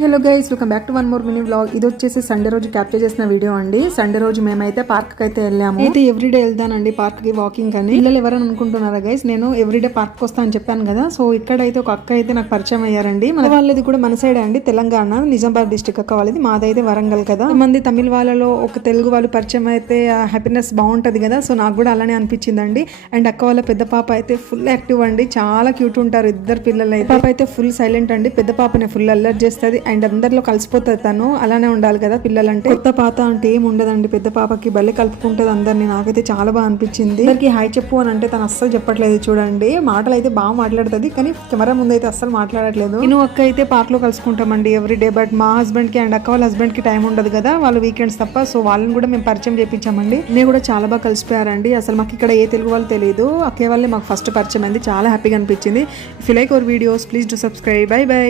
Hello guys, welcome back to one more mini vlog. ఇది వచ్చేసి Sunday రోజు capture చేసిన వీడియో అండి. సండే రోజు మేమైతే పార్క్ అయితే వెళ్ళాము. అయితే ఎవ్రీడే వెళ్తానండి పార్క్ కి వాకింగ్ అని. పిల్లలు ఎవరైనా అనుకుంటున్నారా గైస్, నేను ఎవ్రీడే పార్క్ వస్తా అని చెప్పాను కదా. సో ఇక్కడైతే ఒక అక్క అయితే నాకు పరిచయం అయ్యారండి. మన వాళ్ళది కూడా మన సైడ్ అండి, తెలంగాణ నిజామాబాద్ డిస్ట్రిక్ట్ అక్క వాళ్ళది. మాదైతే వరంగల్ కదా. మంది తమిళ వాళ్ళలో ఒక తెలుగు వాళ్ళు పరిచయం అయితే హ్యాపీనెస్ బాగుంటది కదా. సో నాకు కూడా అలానే అనిపించిందండి. అండ్ అక్క వాళ్ళ పెద్ద పాప అయితే ఫుల్ యాక్టివ్ అండి, చాలా క్యూట్ ఉంటారు ఇద్దరు పిల్లలు. అయితే పాప అయితే ఫుల్ సైలెంట్ అండి, పెద్ద పాపనే ఫుల్ అల్లరి చేస్తుంది. అండ్ అందరిలో కలిసిపోతుంది తను. అలానే ఉండాలి కదా పిల్లలంటే. కొత్త పాత అంటే ఏం ఉండదండి, పెద్ద పాపకి భలే కలుపుకుంటది అందరినీ. నాకైతే చాలా బాగా అనిపించింది. అందరికి హాయ్ చెప్పు అని అంటే తను అస్సలు చెప్పట్లేదు చూడండి. మాటలు అయితే బాగా మాట్లాడుతుంది, కానీ కెమెరా ముందు అయితే అస్సలు మాట్లాడట్లేదు. నేను అక్క అయితే పార్క్ లో కలుసుకుంటామండి ఎవ్రీడే. బట్ మా హస్బెండ్ కి అండ్ అక్క వాళ్ళ హస్బెండ్ కి టైం ఉండదు కదా, వాళ్ళు వీకెండ్స్ తప్ప. సో వాళ్ళని కూడా మేము పరిచయం చేయించామండి. నేను కూడా చాలా బాగా కలిసిపోయారండి. అసలు మాకు ఇక్కడ ఏ తెలుగు వాళ్ళు తెలియదు, అక్కే వాళ్ళే మాకు ఫస్ట్ పరిచయం అయింది. చాలా హ్యాపీగా అనిపించింది. If you like our videos, please do subscribe. By by.